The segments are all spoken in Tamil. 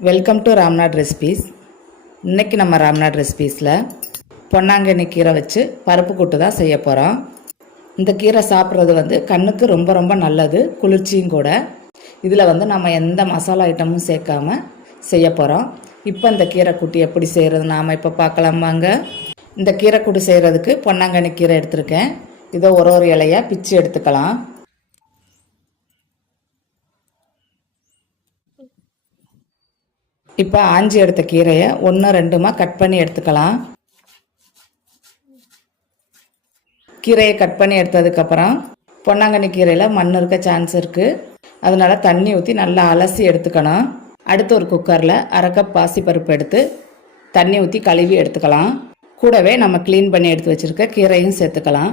வெல்கம் டு ராம்நாட் ரெசிபீஸ் இன்றைக்கி நம்ம ராம்நாட் ரெசிபீஸில் பொன்னாங்கண்ணி கீரை வச்சு பருப்பு கூட்டு தான் செய்ய போகிறோம் இந்த கீரை சாப்பிட்றது வந்து கண்ணுக்கு ரொம்ப ரொம்ப நல்லது குளிர்ச்சியும் கூட. இதில் வந்து நம்ம எந்த மசாலா ஐட்டமும் சேர்க்காம செய்ய போகிறோம் இப்போ இந்த கீரை கூட்டு எப்படி செய்கிறது நாம் இப்போ பார்க்கலாமாங்க இந்த கீரை கூட்டு செய்கிறதுக்கு பொன்னாங்கண்ணி கீரை எடுத்திருக்கேன். இதை ஒரு ஒரு இலையாக பிச்சு எடுத்துக்கலாம். இப்போ ஆஞ்சி எடுத்த கீரையை ஒன்று ரெண்டுமா கட் பண்ணி எடுத்துக்கலாம். கீரையை கட் பண்ணி எடுத்ததுக்கப்புறம் பொன்னாங்கண்ணி கீரையில் மண் இருக்க சான்ஸ் இருக்குது அதனால தண்ணி ஊற்றி நல்லா அலசி எடுத்துக்கணும். அடுத்து ஒரு குக்கரில் அரை கப் பாசிப்பருப்பு எடுத்து தண்ணி ஊற்றி கழுவி எடுத்துக்கலாம். கூடவே நம்ம க்ளீன் பண்ணி எடுத்து வச்சுருக்க கீரையும் சேர்த்துக்கலாம்.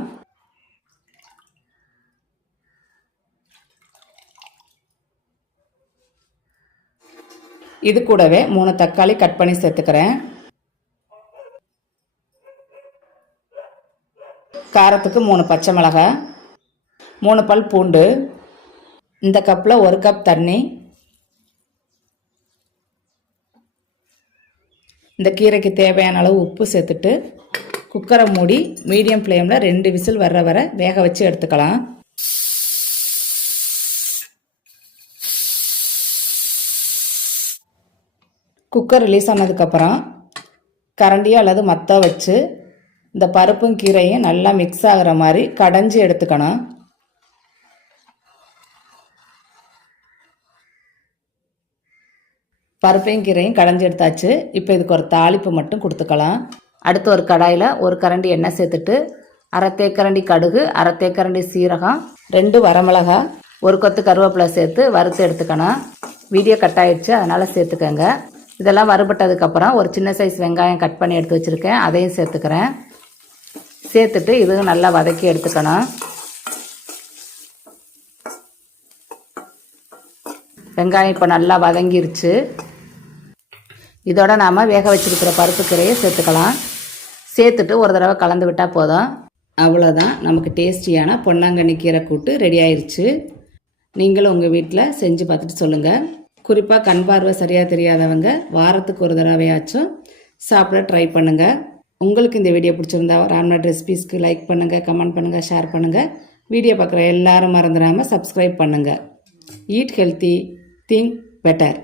இது கூடவே மூணு தக்காளி கட் பண்ணி சேர்த்துக்கிறேன். காரத்துக்கு மூணு பச்சை மிளகாய் மூணு பல் பூண்டு இந்த கப்பில் ஒரு கப் தண்ணி இந்த கீரைக்கு தேவையான அளவு உப்பு சேர்த்துட்டு குக்கரை மூடி மீடியம் ஃப்ளேமில் ரெண்டு விசில் வர்ற வர வேக வச்சு எடுத்துக்கலாம். குக்கர் ரிலீஸ் ஆனதுக்கப்புறம் கரண்டியோ அல்லது மத்தோ வச்சு இந்த பருப்பும் கீரையும் நல்லா மிக்ஸ் ஆகிற மாதிரி கடைஞ்சி எடுத்துக்கணும். பருப்பையும் கீரையும் கடைஞ்சி எடுத்தாச்சு. இப்போ இதுக்கு ஒரு தாளிப்பு மட்டும் கொடுத்துக்கலாம். அடுத்து ஒரு கடாயில் ஒரு கரண்டி எண்ணெய் சேர்த்துட்டு அரை தேக்கரண்டி கடுகு அரை தேக்கரண்டி சீரகம் ரெண்டு வரமிளகா ஒரு கொத்து கருவேப்பிலை சேர்த்து வறுத்து எடுத்துக்கணும். வீடியோ கட் ஆயிடுச்சு அதனால் சேர்த்துக்கோங்க. இதெல்லாம் வறுபட்டதுக்கப்புறம் ஒரு சின்ன சைஸ் வெங்காயம் கட் பண்ணி எடுத்து வச்சுருக்கேன். அதையும் சேர்த்துக்கிறேன். சேர்த்துட்டு இதுவும் நல்லா வதக்கி எடுத்துக்கணும். வெங்காயம் இப்போ நல்லா வதங்கிருச்சு. இதோட நாம் வேக வச்சிருக்கிற பருப்பு கீரையை சேர்த்துக்கலாம். சேர்த்துட்டு ஒரு தடவை கலந்து விட்டால் போதும். அவ்வளோதான் நமக்கு டேஸ்டியான பொன்னாங்கண்ணி கீரை கூட்டு ரெடி ஆயிடுச்சு நீங்களும் உங்கள் வீட்டில் செஞ்சு பார்த்துட்டு சொல்லுங்கள் குறிப்பாக கண் பார்வை சரியாக தெரியாதவங்க வாரத்துக்கு ஒரு தடவையாச்சும் சாப்பிட ட்ரை பண்ணுங்கள் உங்களுக்கு இந்த வீடியோ பிடிச்சிருந்தா ராம்நாட் ரெசிபீஸ்க்கு லைக் பண்ணுங்கள் கமெண்ட் பண்ணுங்கள் ஷேர் பண்ணுங்கள் வீடியோ பார்க்குற எல்லாரும் மறந்துடாமல் சப்ஸ்கிரைப் பண்ணுங்கள் ஈட் ஹெல்த்தி திங்க் பெட்டர்